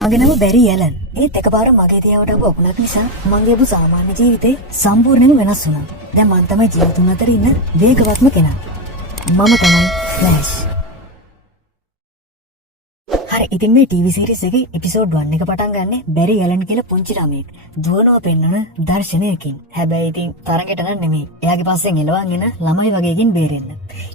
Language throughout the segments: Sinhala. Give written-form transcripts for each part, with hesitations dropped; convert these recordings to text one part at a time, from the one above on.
මගේ නම බැරි ඇලන්. ඒත් එකපාර මගේ තියාවට ආපු අකුණක් නිසා මගේ ආපු සාමාන්‍ය ජීවිතේ සම්පූර්ණයෙන්ම වෙනස් වුණා. දැන් මම තමයි ජීවිතුන් අතර ඉන්න වේගවත්ම කෙනා. මම තමයි ෆ්ලෑෂ්. හරි, ඉතින් මේ ටීවී සීරීස් එකේ එපිසෝඩ් 1 එක පටන් ගන්නෙ බැරි ඇලන් කියලා පුංචි ළමයෙක් දුවනව පෙන්නන දර්ශනයකින්. හැබැයි ඉතින් තරඟට නම් නෙමෙයි. එයාගේ පස්සෙන් එලවන් එන ළමයි වගේකින් බේරෙන්න.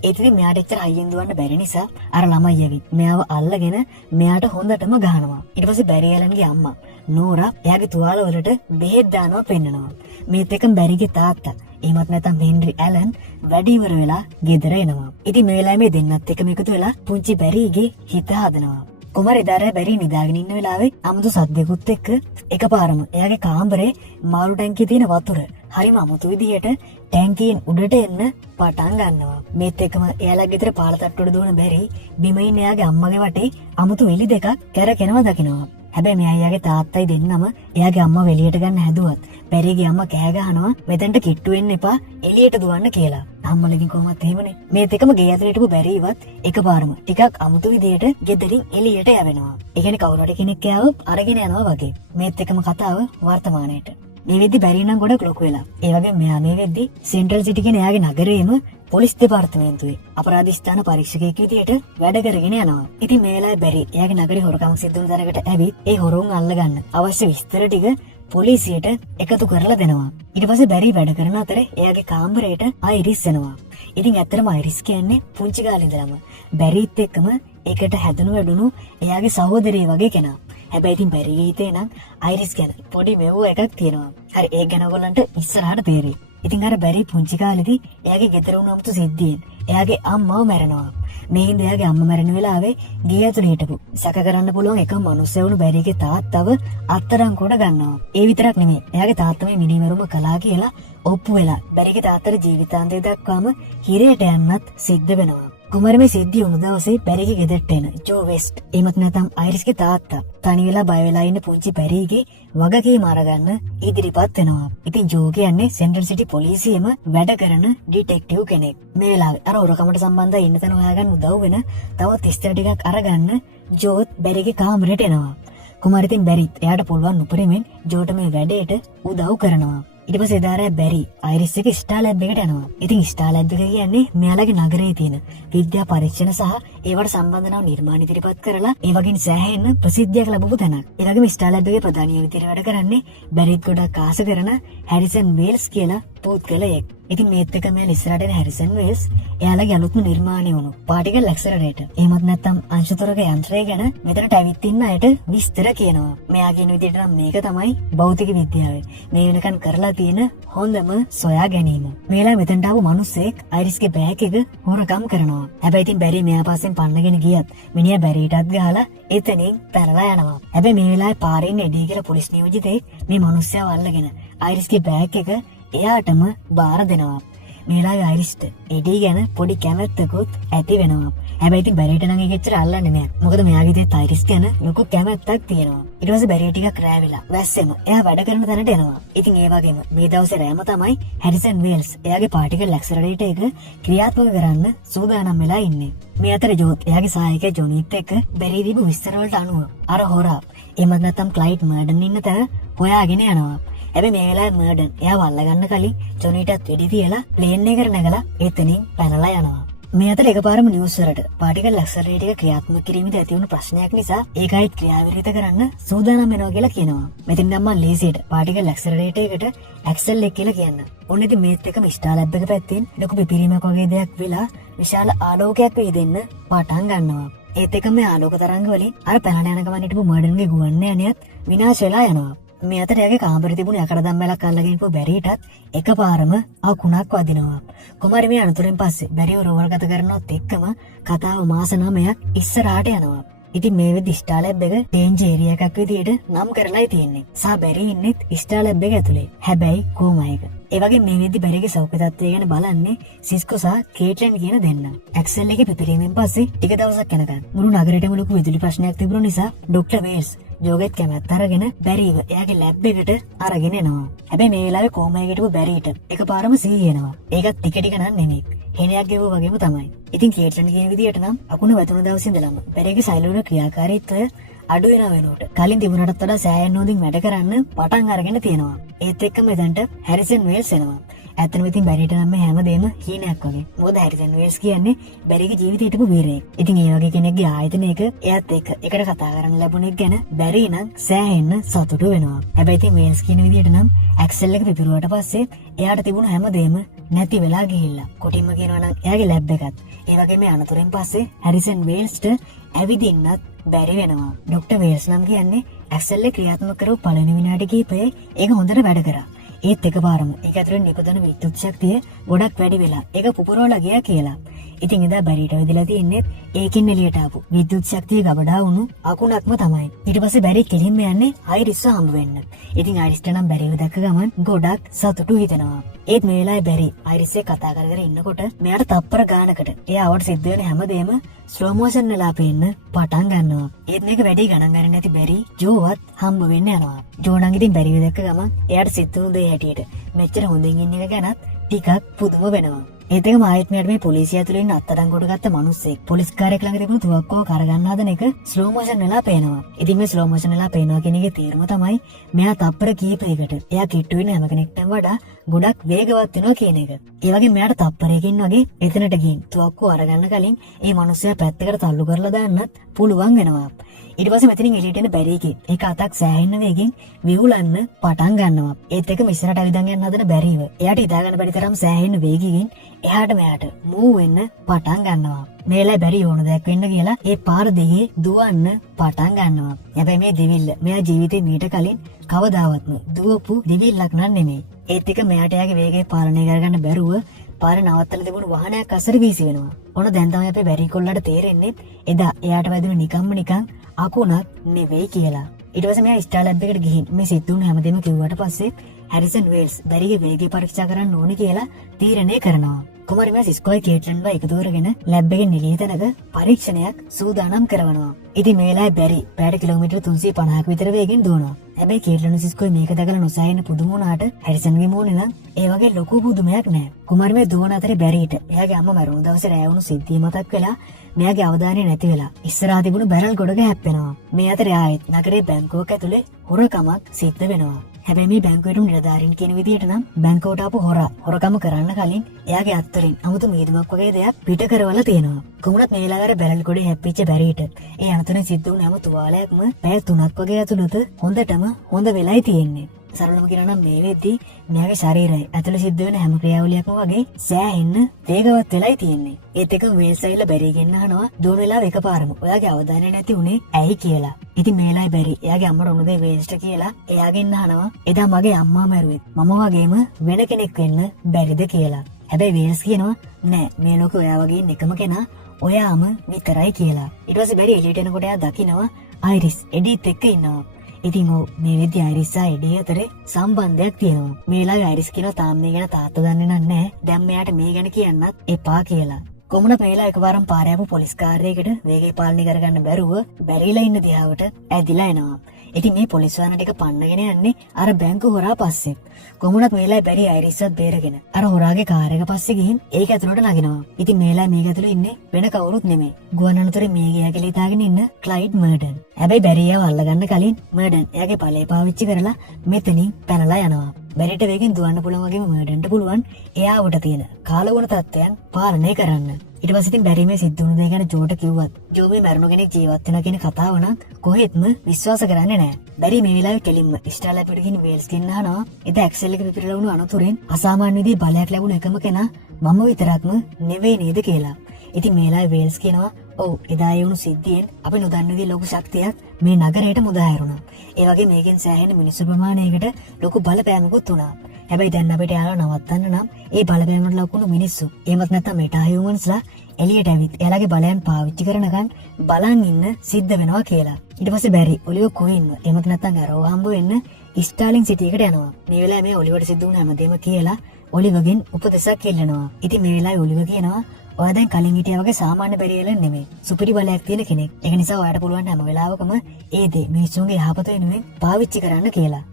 ඒත් ඉතින් මෙයාට එච්චර හයියෙන් දුවන්න බැරි නිසා අර ළමයි ඇවිත් මෙයාව අල්ලගෙන මෙයාට හොඳටම ගහනවා. ඊට පස්සේ බැරි ඇලන්ගේ අම්මා නෝරා එයාගේ තුවාල වලට බෙහෙත් දානවා පෙන්නනවා. මේත් එක්කම බැරිගේ තාත්තා එහෙමත් නැත්නම් හෙන්රි ඇලන් වැඩි ඉවර වෙලා ගෙදර එනවා. ඉතින් මේ වෙලාවේ මේ දෙන්නත් එක්කම එකතු වෙලා පුංචි බැරිගේ හිත හදනවා. කුමාරි දාරය බැරි නිදාගෙන ඉන්න වෙලාවේ අමුතු සද්දයකුත් එක්ක එකපාරම එයාගේ කාමරේ මාළු ටැංකියේ තියෙන වතුර හරිම අමුතු විදිහට ටැංකියෙන් උඩට එන්න පටන් ගන්නවා. මේත් එක්කම එයාලා ගෙදර පාල තට්ටුවට දුවන බැරි බිම ඉන්න එයාගේ අම්මගේ වටේ අමුතු වෙලි දෙකක් කැරකෙනවා දකිනවා. හැබැයි මෙයා එයාගේ තාත්තයි දෙන්නම එයාගේ අම්මා එළියට ගන්න හැදුවත් බැරිගේ අම්මා කෑ ගහනවා මෙතෙන්ට කිට්ටු වෙන්න එපා එළියට දුවන්න කියලා. අම්මලකින් කොහොමත් එහෙමනේ. මේත් එක්කම ගේ ඇතුලේ හිටපු බැරිවත් එකපාරම ටිකක් අමුතු විදියට ගෙදරින් එළියට යවෙනවා. ඒ කියන්නේ කවුරු හරි කෙනෙක් එයාව අරගෙන යනවා වගේ. මේත් එක්කම කතාව වර්තමානයට. මේ වෙද්දි බැරි නම් ගොඩක් ලොකු වෙලා. ඒ වගේම මෙයා මේ වෙද්දි සෙන්ට්‍රල් සිටි කියන එයාගේ නගරයේම පොලිස් දෙපාර්තමේන්තුවේ අපරාධ ස්ථාන පරීක්ෂකයෙක් විදියට වැඩ කරගෙන යනවා. ඉතින් මේ වෙලාවේ බැරි එයාගේ නගරේ හොරකම් සිද්ධ වුණු තැනකට ඇවිත් ඒ හොරුන් අල්ලගන්න අවශ්‍ය විස්තර ටික පොලිසියට එකතු කරලා දෙනවා. ඊට පස්සේ බැරි වැඩ කරන අතරේ එයාගේ කාමරයට අයිරිස් එනවා. ඉතින් ඇත්තටම අයිරිස් කියන්නේ පුංචි කාලේ ඉඳලම බැරිත් එක්කම එකට හැදුණු වැඩුණු එයාගේ සහෝදරිය වගේ කෙනා. හැබැයි ඉතින් බැරිගේ හිතේ නම් අයිරිස් ගැන පොඩි මෙව්ව එකක් තියෙනවා. හරි, ඒක ගැන ඔයගොල්ලන්ට ඉස්සරහට තේරෙයි. ඉතින් අර බැරි පුංචි කාලේදී එයාගේ ගෙදර වුණ අමුතු සිද්ධියෙන් එයාගේ අම්මව මැරෙනවා. මේ හින්දා එයාගේ අම්මා මැරෙන වෙලාවේ ගේ ඇතුළේ හිටපු සැක කරන්න පුළුවන් එක මිනිස්සු වුණු බැරිගේ තාත්තව අත්අඩංගුවට ගන්නවා. ඒ විතරක් නෙමෙයි, එයාගේ තාත්තා මේ මිනිමරුම කළා කියලා ඔප්පු වෙලා බැරිගේ තාත්තට ජීවිතාන්තය දක්වාම හිරේට යන්නත් සිද්ධ වෙනවා. කුමාරි මේ සිද්ධිය වුණ දවසේ බැරිගේ ගෙදරට එන ජෝ වෙස්ට් එහෙමත් නැත්නම් අයිරිස්ගේ තාත්තා තනි වෙලා බය වෙලා ඉන්න පුංචි බැරිගේ වගකීම අරගන්න ඉදිරිපත් වෙනවා. ඉතින් ජෝ කියන්නේ සෙන්ට්‍රල් සිටි පොලිසියෙම වැඩ කරන ඩිටෙක්ටිව් කෙනෙක්. මේ වෙලාවේ අර හොරකමට සම්බන්ධව ඉන්න තැන හොයාගන්න උදව් වෙන තවත් විස්තර ටිකක් අරගන්න ජෝත් බැරිගේ කාමරයට එනවා. කුමාරි ඉතින් බැරිත් එයාට පුළුවන් උපරිමෙන් ජෝට මේ වැඩේට උදව් කරනවා. ඊට පස්සේ එදාරා බැරි අයිරිස් එක ස්ටාර් ලැබ් එකට යනවා. ඉතින් ස්ටාර් ලැබ් එක කියන්නේ මෙයාලගේ නගරයේ තියෙන විද්‍යා පරීක්ෂණ සහ ඒවට සම්බන්ධ නම් නිර්මාණ ඉදිරිපත් කරලා ඒ වගේ සෑහෙන ප්‍රසිද්ධියක් ලැබපු තැනක්. ඒ වගේම ස්ටාර් ලැබ් එකේ ප්‍රධානීය විදිහට වැඩ කරන්නේ බැරිත් ගොඩක් ආස කරන හැරිසන් වේල්ස් කියලා පුද්ගලයෙක්. ඉතින් මේත් එක මෙයා ඉස්සරහට එන හැරිසන් වේල්ස් එයාලගේ අලුත්ම නිර්මාණය වුණු පාටිකල් ඇක්සලරේටර් එහෙමත් නැත්නම් අංශතරක යන්ත්‍රය ගැන මෙතනට ඇවිත් ඉන්න අයට විස්තර කියනවා. මෙයා කියන විදිහට නම් මේක තමයි භෞතික විද්‍යාවේ මේ වෙනකන් කරලා තියෙන හොඳම සොයා ගැනීම. මේලා මෙතනට ආපු මිනිස්සෙක් අයිරිස්ගේ බෑග් එක හොරකම් කරනවා. හැබැයි ඉතින් බැරි මෙයා පාසෙන් පන්නගෙන ගියත් මිනිහා බැරිටත් ගහලා එතනින් පැනලා යනවා. හැබැයි මේ වෙලාවේ පාරේ ඉන්න එඩී කියලා පොලිස් නියෝජිතෙක් මේ මිනිස්සයාව අල්ලගෙන අයිරිස්ගේ බෑග් එක එයාටම බාර දෙනවා. මේ වෙලාවේ අයිරිස්ට එඩී ගැන පොඩි කැමැත්තකුත් ඇති වෙනවා. හැබැයි ඉතින් බැරිට නම් ඒක එච්චර අල්ලන්නේ නෑ. මොකද මෙයාගේ තේ අයිරිස් ගැන ලොකු කැමැත්තක් තියෙනවා. ඊට පස්සේ බැරිය ටිකක් රෑ වෙලා වැස්සෙම එයා වැඩ කරන තැනට එනවා. ඉතින් ඒ වගේම මේ දවසේ රෑම තමයි හැරිසන් වේල්ස් එයාගේ පාටිකල් ඇක්සලරේටර් එක ක්‍රියාත්මක කරන්න සූදානම් වෙලා ඉන්නේ. මේ අතර ජෝත් එයාගේ සහායකයා ජොනිත් එක්ක බැරි දීපු විස්තර වලට අනුව අර හොරා එහෙමත් නැත්නම් ක්ලයිඩ් මර්ඩන් ඉන්න තැන හොයාගෙන යනවා. හැබැයි මේ වෙලාවේ මර්ඩන් එයාව අල්ලගන්න කලින් ජොනිටත් වෙඩි තියලා ප්ලේන් එකට නැගලා එතනින් පැනලා යනවා. මේ අතර එකපාරම නිවුස් වලට පාටිකල් ඇක්සලරේටර් එක ක්‍රියාත්මක කිරීමේදී ඇති වුණු ප්‍රශ්නයක් නිසා ඒකයිත් ක්‍රියාවිරහිත කරන්න සූදානම් වෙනවා කියලා කියනවා. මෙතෙන් නම් මම ලේසියට පාටිකල් ඇක්සලරේටර් එකට ඇක්සල් එක කියලා කියන්න. ඔන්න ඉතින් මේත් එකම ස්ටාර් ලැබ් එක පැත්තෙන් ලොකු පිපිරීමක් වගේ දෙයක් වෙලා විශාල ආලෝකයක් වේදෙන්න පටන් ගන්නවා. ඒත් එකම මේ ආලෝක තරංග වලින් අර පැනලා යන ගමන් හිටපු මර්ඩන්ගේ ගුවන් යානයත් විනාශ වෙලා යනවා. මේ අතර එයාගේ කාමරේ තිබුණු යකඩ දම්බැලක් අල්ලගෙන ඉපු බැරිටත් එකපාරම අකුණක් වදිනවා. කුමාරි මේ අනතුරෙන් පස්සේ බැරිව රෝවල් ගත කරනවත් එක්කම කතාව මාස 9ක් ඉස්සරහට යනවා. ඉතින් මේ වෙද්දි ස්ටාර් ලැබ් එක ඩේන්ජර් ඒරියා එකක් විදියට නම් කරලායි තියෙන්නේ. සහ බැරි ඉන්නෙත් ස්ටාර් ලැබ් එක ඇතුලේ. හැබැයි කොහොමයික. ඒ වගේ මේ වෙද්දි බැරිගේ සෞඛ්‍ය තත්ත්වය ගැන බලන්නේ සිස්කෝ සහ කේට්ලන් කියන දෙන්න. ඇක්සල් එකේ පිපිරීමෙන් පස්සේ ටික දවසක් යනකම් මුළු නගරෙටම ලොකු විදුලි ප්‍රශ්නයක් තිබුණු නිසා ඩොක්ටර් වේල්ස් ජෝගෙත් කැමැත්ත අරගෙන බැරිව එයාගේ ලැබ් එකට අරගෙන එනවා. හැබැයි මේ වෙලාවේ කොහොමයි හිටපු බැරිට එකපාරම සිහි එනවා. ඒකත් ටික ටික නන් නෙමෙයි. හෙනයක් ගෙවුවා වගේම තමයි. ඉතින් කේට්ලන් කියන විදියට නම් අකුණ වැතුණු දවසේ ඉඳලම බැරිගේ සෛලවල ක්‍රියාකාරීත්වය අඩු වෙන වෙනුවට කලින් තිබුණටත් වඩා සෑහෙන හොඳින් වැඩ කරන්න පටන් අරගෙන තියෙනවා. ඒත් එක්කම එතනට හැරිසන් වේල්ස් එනවා. ඇත්තටම ඉතින් බැරිට නම් මේ හැමදේම හීනයක් වගේ. මොකද හැරිසන් වේල්ස් කියන්නේ බැරිගේ ජීවිතේ හිටපු වීරයෙක්. ඉතින් ඒ වගේ කෙනෙක්ගේ ආයතනයක එයාත් එක්ක එකට කතා කරන්න ලැබුණ එක ගැන බැරි නම් සෑහෙන්න සතුටු වෙනවා. හැබැයි ඉතින් වේල්ස් කියන විදිහට නම් ඇක්සල් එක පිපිරුවට පස්සේ එයාට තිබුණු හැමදේම නැති වෙලා ගිහිල්ලා. කොටින්ම කියනවා නම් එයාගේ ලැබ් එකත්. ඒ වගේම අනතුරෙන් පස්සේ හැරිසන් වේල්ස්ට ඇවිදින්නත් බැරි වෙනවා. ඩොක්ටර් වේල්ස් නම් කියන්නේ ඇක්සල් එක ක්‍රියාත්මක කරපු පළවෙනි විනාඩි කිහිපයේ ඒක හොඳට වැඩ කරා. ඒත් එකපාරම ඒක ඇතුලේ නිපදවන විද්‍යුත් ශක්තිය ගොඩක් වැඩි වෙලා ඒක පුපුරවලා ගියා කියලා. ඉතින් එදා බැරිට වෙදලා තින්නේ ඒකින් එළියට ආපු විද්‍යුත් ශක්තිය ගබඩා වුණු අකුණක්ම තමයි. ඊට පස්සේ බැරි කෙලින්ම යන්නේ අයිරිස්ව හම්බ වෙන්න. ඉතින් අයිරිස්ට නම් බැරිව දැක්ක ගමන් ගොඩක් සතුටු හිතෙනවා. ඒත් මේ වෙලාවේ බැරි අයිරිස්සේ කතා කරගෙන ඉන්නකොට මෙයාට තප්පර ගානකට එයාවට සිද්ධ වෙන හැමදේම ස්ලෝ මෝෂන් වෙලා පේන්න පටන් ගන්නවා. ඒත් මේක වැඩි ගණන් ගන්න නැති බැරි ජෝවත් හම්බ වෙන්න යනවා. ජෝ නම් ඉතින් බැරිව දැක්ක ගමන් එයාට සිද්ධ වුණු දේ හැටියට මෙච්චර හොඳින් ඉන්න එක ගැනත් ටිකක් පුදුම වෙනවා. ඒතක මායිත් මෙයාට මේ පොලිසිය ඇතුළේ ඉන්න අත්අඩංගුවට ගත්ත මිනිස්සෙක් පොලිස් කාර්යයක් ළඟ තිබුණු තුවක්කුව කරගන්න හදන එක ස්ලෝ මෝෂන් වෙලා පේනවා. ඉතින් මේ ස්ලෝ මෝෂන් වෙලා පේනවා කියන එකේ තේරුම තමයි මෙයා තප්පර කීපයකට එයා කිට්ටු වෙන හැම කෙනෙක්ටම වඩා ගොඩක් වේගවත් වෙනවා කියන එක. ඒ වගේ මෙයාට තප්පරයකින් වගේ එතනට ගිහින් තුවක්කුව අරගන්න කලින් ඒ මිනිස්සයා පැත්තකට තල්ලු කරලා දාන්නත් පුළුවන් වෙනවා. ඊට පස්සේ මෙතනින් එළියට එන බැරිකේ ඒක අතක් සෑහෙන්න වේගෙන් විහුලන්න පටන් ගන්නවා. ඒත් එක මිස්සරට අවිදන් යන්න හදන බැරිව එයාට හිතා ගන්න බැරි තරම් සෑහෙන්න වේගකින් එහාට මෙහාට මූව් වෙන්න පටන් ගන්නවා. මේලා බැරි ඕන දෙයක් වෙන්න කියලා ඒ පාර දිගේ දුවන්න පටන් ගන්නවා. හැබැයි මේ දෙවිල්ල මෙයා ජීවිතේ මීට කලින් කවදාවත්ම දුවපු දෙවිල්ලක් නන් නෙමෙයි. ඒත් එක මෙයාට එයාගේ වේගය පාලනය කරගන්න බැරුව පාර නවත්තලා තිබුණු වාහනයක් අසර වීසි වෙනවා. ඔන්න දැන් තමයි අපේ බැරි කොල්ලට තේරෙන්නේ එදා එයාට වැදුණු නිකන් අකුණක් නෙවෙයි කියලා. ඊට පස්සේ මෙයා ස්ටාර් ලැබ් එකට ගිහින් මේ සිද්ධ වුණු හැමදේම කිව්වට පස්සේ හැරිසන් වේල්ස් බැරිගේ වේගය පරීක්ෂා කරන්න ඕනේ කියලා තීරණය කරනවා. කුමාරි මෙයා සිස්කෝයි කේට්ලන්ව එකතු කරගෙන ලැබ් එකෙන් එළිය තැනක පරීක්ෂණයක් සූදානම් කරනවා. ඉතින් මේ වෙලාවේ බැරි පැයට කිලෝමීටර් 350ක විතර වේගෙන් දුවනවා. හැබැයි කේට්ලන් සිස්කෝයි මේක දැකලා නොසැලෙන පුදුම වුණාට හැරිසන්ගේ මූණේ නම් ඒ වගේ ලොකු පුදුමයක් නැහැ. කුමාරි මේ දුවන අතරේ බැරිට එයාගේ අම්මා මරුණු දවසේ රැය වුණු සිද්ධිය මතක් වෙලා මෙයාගේ අවධානය නැති වෙලා ඉස්සරහා තිබුණු බැරල් ගොඩක හැප්පෙනවා. මේ අතරේ ආයෙත් නගරේ බැංකුවක ඇතුලේ හොරකමක් සිද්ධ වෙනවා. හැබැයි මේ බැංකුවේට නිලධාරීන් කියන විදිහට නම් බැංකුවට ආපු හොරකම කරන්න කලින් එයාගේ අත්වලින් අමුතු මීදුමක් වගේ දෙයක් පිට කරවලා තියෙනවා. කොහොමවත් මේ ළඟට බැරල් ගොඩේ හැප්පිච්ච බැරිට ඒ අනතුරෙන් සිද්ධ වුණු හැම තුවාලයක්ම පැය 3ක් වගේ ඇතුළත හොඳටම හොඳ වෙලයි තියෙන්නේ. සරලව කියනවා නම් මේ වෙද්දී මෙයාගේ ශරීරය ඇතුළේ සිද්ධ වෙන හැම ක්‍රියාවලියක්ම වගේ සෑහෙන්න වේගවත් වෙලයි තියෙන්නේ. ඒත් එක වේල්ස් ඇවිල්ලා බැරිගෙන් අහනවා දුවන වෙලාව එකපාරම ඔයාගේ අවධානය නැති උනේ ඇයි කියලා. ඉතින් මේ වෙලාවේ බැරි එයාගේ අම්මට උණු දේ වේල්ස්ට කියලා එයාගෙන් අහනවා එදා මගේ අම්මා මැරුවෙත් මම වගේම වෙන කෙනෙක් වෙන්න බැරිද කියලා. හැබැයි වේල්ස් කියනවා නෑ මේ ලෝකේ ඔයා වගේ එකම කෙනා ඔයාම විතරයි කියලා. ඊට පස්සේ බැරි එළියට එනකොට එයා දකිනවා අයිරිස් එඩීත් එක්ක ඉන්නවා. ඉතින් මේ වෙද්දී අයිරිස් සහ එඩී අතරේ සම්බන්ධයක් තියෙනවා. මේ වෙලාවේ අයිරිස් කියනවා තාම මේ ගැන තාත්තා දන්නේ නැහැ. දැන් මෙයාට මේ ගැන කියන්නත් එපා කියලා. කොමුණ මේලා එකවරම් පාරේ ආපු පොලිස් කාර්යයකට වේගය පාලනය කරගන්න බැරුව බැරිලා ඉන්න දිහාවට ඇදිලා එනවා. ඉතින් මේ පොලිස් වාහන ටික පන්නගෙන යන්නේ අර බැංකුව හොරා පස්සේ. කොමුණත් මේලා බැරි අයිරිස්වත් බේරගෙන අර හොරාගේ කාර් එක පස්සේ ගිහින් ඒක ඇතුළට නගිනවා. ඉතින් මේලා මේක ඇතුළේ ඉන්නේ වෙන කවුරුත් නෙමෙයි. ගුවන් අනතුරේ මේ ගියාගේ ලිතාගෙන ඉන්න ක්ලයිඩ් මර්ඩන්. හැබැයි බැරියව අල්ලගන්න කලින් මර්ඩන් එයාගේ ඵලය පාවිච්චි කරලා මෙතනින් පැනලා යනවා. බැරිට වේගෙන් දුවන්න පුළුවන් වගේම මර්ඩන්ට පුළුවන් එයාවට තියෙන කාලවුණ තත්ත්වයන් පාලනය කරන්න. ඊට පස්සේ ඉතින් බැරි මේ සිද්ධ වුණු දේ ගැන ජෝට කිව්වත් ජෝ මේ මරණ කෙනෙක් ජීවත් වෙනවා කියන කතාව නම් කොහෙත්ම විශ්වාස කරන්නේ නැහැ. බැරි මේ වෙලාවේ කෙලින්ම ස්ටාර් ලැබ් එකට ගිහින් වේල්ස් ගෙන්න අහනවා. එදා ඇක්සල් එක පිපිරලා වුණු අනතුරෙන් අසාමාන්‍ය විදිහේ බලයක් ලැබුණ එකම කෙනා මම විතරක්ම නෙවෙයි නේද කියලා. ඉතින් මේ වෙලාවේ වේල්ස් කියනවා ඔව් එදා ඒ වුණු සිද්ධියෙන් අපි නොදන්න විදිහේ ලොකු ශක්තියක් මේ නගරයට මුදා හැරුණා. ඒ වගේ මේකෙන් සෑහෙන මිනිස්සු ප්‍රමාණයකට ලොකු බලපෑමකුත් වුණා. හැබැයි දැන් අපිට යාළුවා නවත්තන්න නම් ඒ බලපෑමකට ලකුණු මිනිස්සු එහෙමත් නැත්නම් මෙටා හියුමන්ස්ලා එළියට ඇවිත් එයාලගේ බලයන් පාවිච්චි කරනකන් බලන් ඉන්න සිද්ධ වෙනවා කියලා. ඊට පස්සේ බැරි ඔලිව කොහෙන්ව එහෙමත් නැත්නම් අරව හම්බ වෙන්න ස්ටාලින් සිටි එකට යනවා. මේ වෙලාවේ මේ ඔලිවට සිද්ධ වුණ හැමදේම කියලා ඔලිවගෙන් උපදෙසක් ඉල්ලනවා. ඉතින් මේ වෙලාවේ ඔලිව කියනවා ඔයා දැන් කලින් හිටියා වගේ සාමාන්‍ය බැරියල නෙමෙයි. සුපිරි බලයක් තියෙන කෙනෙක්. ඒක නිසා ඔයාට පුළුවන් හැම වෙලාවකම ඒ දේ මිනිස්සුන්ගේ යහපත වෙනුවෙන් පාවිච්චි කරන්න කියලා.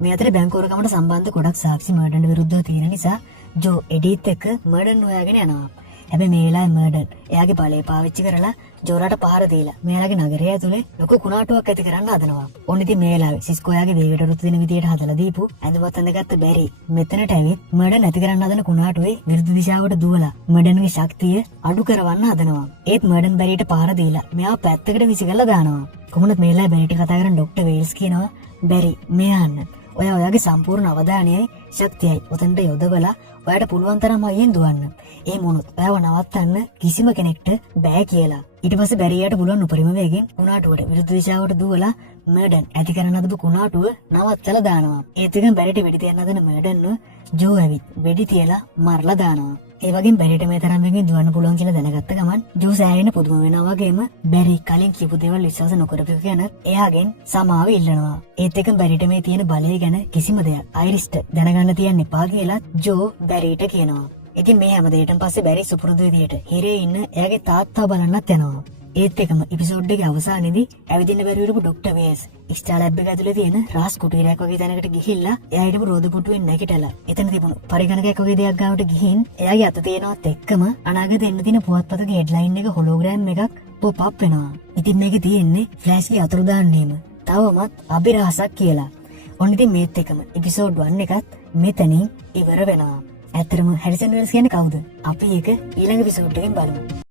මේ අතරේ බැංකුවරකමට සම්බන්ධ ගොඩක් සාක්ෂි මර්ඩන්ට විරුද්ධව තියෙන නිසා ජෝ එඩීත් එක්ක මර්ඩන් හොයාගෙන යනවා. හැබැයි මේ වෙලාවේ මර්ඩන් එයාගේ බලය පාවිච්චි කරලා ජෝලාට පහර දීලා මෙයාගේ නගරය ඇතුලේ ලොකු කුණාටුවක් ඇති කරන්න හදනවා. ඔන්න ඉතින් මේ වෙලාවේ සිස්කෝ යාගේ වේගයට රුතු දෙන විදියට හදලා දීපු ඇඳුමත් අඳගත්ත බැරි මෙතනට ඇවිත් මර්ඩන් නැති කරන්න හදන කුණාටුවේ විරුද්ධ දිශාවට දුවලා මර්ඩන්ගේ ශක්තිය අඩු කරවන්න හදනවා. ඒත් මර්ඩන් බැරියට පහර දීලා මෙයාව පැත්තකට විසිකලා දානවා. කොහොමද මේ වෙලාවේ බැරිට කතා කරන ડોක්ටර් වේල්ස් කියනවා බැරි මෙයන් ඔයාගේ සම්පූර්ණ අවධානයයි ශක්තියයි උතන්ට යොදවලා ඔයාට පුළුවන් තරම් අයියෙන් දුවන්න. ඒ මොනොත් ඔයාව නවත්තන්න කිසිම කෙනෙක්ට බෑ කියලා. ඊට පස්සේ බැරියට පුළුවන් උපරිම වේගෙන් කුණාටුවට විරුද්ධ දිශාවට දුවලා මර්ඩන් ඇති කරන හදපු කුණාටුව නවත්තලා දානවා. ඒත් එකෙන් බැරිට වෙඩි තියන්න හදන මර්ඩන්ව ජෝ ඇවිත් වෙඩි තියලා මරලා දානවා. ඒ වගේම බැරිට මේ තරම් වෙගෙන් දුවන්න පුළුවන් කියලා දැනගත්ත ගමන් ජෝ සෑහෙන පුදුම වෙනවා වගේම බැරි කලින් කියපු දේවල් විශ්වාස නොකරපු ගැන එයාගෙන් සමාව ඉල්ලනවා. ඒත් එකම බැරිට මේ තියෙන බලය ගැන කිසිම දෙයක් අයිරිස්ට දැනගන්න තියන්න එපා කියලා ජෝ බැරිට කියනවා. ඉතින් මේ හැම දෙයකටම පස්සේ බැරි සුපුරුදු විදියට හිරේ ඉන්න එයාගේ තාත්තා බලන්නත් යනවා. ඒත් එකම එපිසෝඩ් එකේ අවසානයේදී ඇවිදින්න බැරි වුණු ડોක්ටර් වේස් ඉස්ටා ලැබ් එක ඇතුලේ තියෙන රාස් කුටීරයක් වගේ තැනකට ගිහිල්ලා එයා හිටපු රෝද පුටුවෙන් නැගිටලා එතන තිබුණු පරිගණකයක් වගේ දෙයක් ගාවට ගිහින් එයාගේ අත තියෙනවත් එක්කම අනාගතේ එන්න තියෙන පුවත්පතක හෙඩ්ලයින් එක හොලෝග්‍රෑම් එකක් පොප් අප් වෙනවා. ඉතින් මේකේ තියෙන්නේ ෆ්ලෑෂ්ගේ අතුරුදාන්නේම තවමත් අභිරහසක් කියලා. ඔන්න ඉතින් මේත් එකම එපිසෝඩ් 1 එකත් මෙතනින් ඉවර වෙනවා. ඇත්තටම හැරිසන් වෙල්ස් කියන්නේ කවුද? අපි ඒක ඊළඟ එපිසෝඩ් එකෙන් බලමු.